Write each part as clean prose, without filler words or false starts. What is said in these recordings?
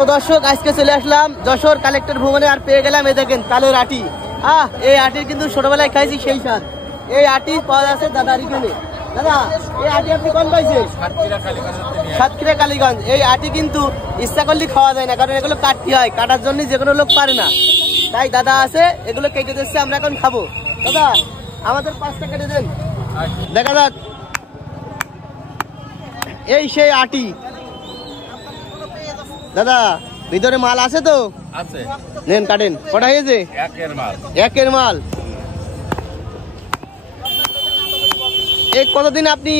তো দর্শক আজকে চলে আসলাম যশোর কালেক্টর ভবনে আর পেয়ে গেলাম এই দেখেন তালের আটি। এই আটির কিন্তু ছোটবেলায় খাইছি সেই স্বাদ। এই আটি পাওয়া যাচ্ছে দাদার এখানে। দাদা এই আটি আপনি কোন পাইছেন? সাতক্ষীরা কালীগঞ্জ। এই আটি কিন্তু ইচ্ছা করলে খাওয়া যায় না, কারণ এগুলো কাটতে হয়, কাটার জন্য যে কোনো লোক পারে না। তাই দাদা আছে এগুলো কেটে দিচ্ছে, আমরা এখন খাবো। দাদা আমাদের 5টা কেটে দেন, দেখা যাক। এই সেই আটি। দাদা ভিতরে মাল আছে তো? আছে, নেন কাটেন। কটা হয়েছে? একের মাল। এই কতদিন আপনি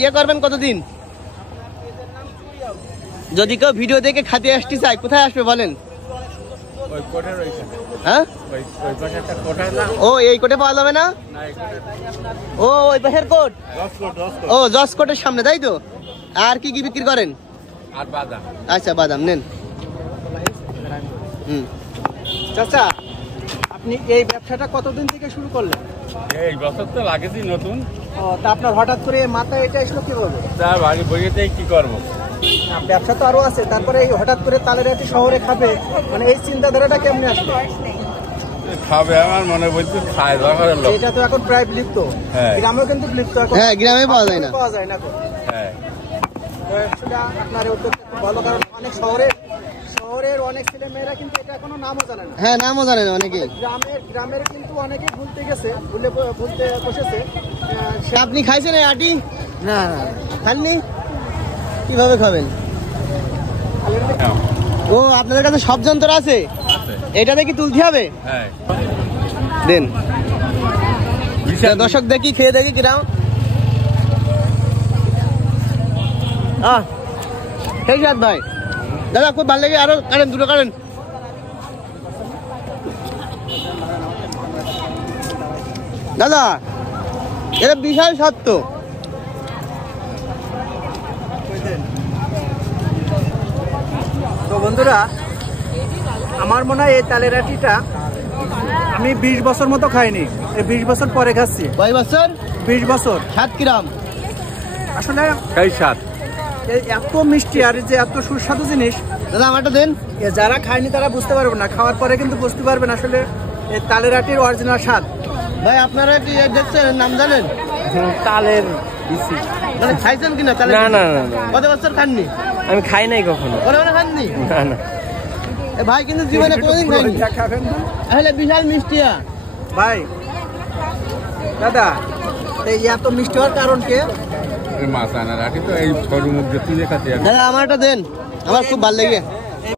ইয়ে করবেন? কতদিন? যদি কেউ ভিডিও দেখে খাতে আসতে চায় কোথায় আসবে বলেন? হ্যাঁ, ও এই কোটে পাওয়া যাবে না? ও ওই পাশের কোট, ও জজ কোটের সামনে, তাই তো? আর কি কি বিক্রি করেন? আর বাদাম। আচ্ছা বাদাম নেন। চাচা আপনি এই ব্যবসাটা কতদিন থেকে শুরু করলেন? এই বছর তো লাগেছি নতুন। তা আপনার হঠাৎ করে মাথায় এটা আসলো কিভাবে? তা বাড়ি বইয়েতেই কি করবো, ব্যবসা তো আরো আছে, তারপরে এই হঠাৎ করে তালের আটি শহরে খাবে, মানে এই চিন্তাধারাটা কেমনে আসলো? খাবে আমার মনে বলছে খায় দরকারের লোক। এটা তো এখন প্রায় বিলুপ্ত, গ্রামেও কিন্তু বিলুপ্ত। হ্যাঁ গ্রামে পাওয়া যায় না, পাওয়া যায় না। হ্যাঁ আপনার উদ্যোগটা খুব ভালো, কারণ অনেক শহরের অনেক ছেলে মেয়েরা কিন্তু এটা এখনো নামও জানে না। হ্যাঁ নামও জানে না অনেকে। গ্রামের কিন্তু অনেকে ভুলতে গেছে, ভুলতে বসেছে। আপনি খাইছেন এই আটি? না খাননি, কিভাবে খাবেন? ও আপনাদের কাছে সব যন্ত্র আছে? এটাতে কি তুলতে হবে? হ্যাঁ দেন দর্শক দেখি, খেয়ে দেখি কিরাম। সেই সাত ভাই, দাদা খুব ভালো লাগে। আরো কারেন, দুটো কারেন। দাদা এটা বিশাল সত্য। তো বন্ধুরা, আমার মনে হয় এই তালের আটিটা আমি 20 বছর মতো খাইনি, এই 20 বছর পরে খাচ্ছি। কয় বছর? 20 বছর। সাত কিরাম আসলে এই স্বাদ, এত মিষ্টি আর যে এত সুস্বাদু জিনিস, দাদা আমারটা দেন। যারা খায়নি তারা বুঝতে পারবে না, খাওয়ার পরে কিন্তু বুঝতে পারবেন আসলে এই তালের আটির অরিজিনাল স্বাদ। ভাই আপনারা কি দেখছেন, নাম জানেন? তালের মানে খাইছেন কিনা? না না না, কত বছর খাননি? আমি খাই নাই কখনো। খাননি? না না ভাই কিন্তু জীবনে কোনোদিন খাইনি। আসলে বিশাল মিষ্টি ভাই। দাদা এই এত মিষ্টি হওয়ার কারণ কি? মাছ আনার আগে তো এই সরু মুখ দিয়ে তুলে খাতে। দাদা আমারটা দেন, আমার খুব ভালো লাগে।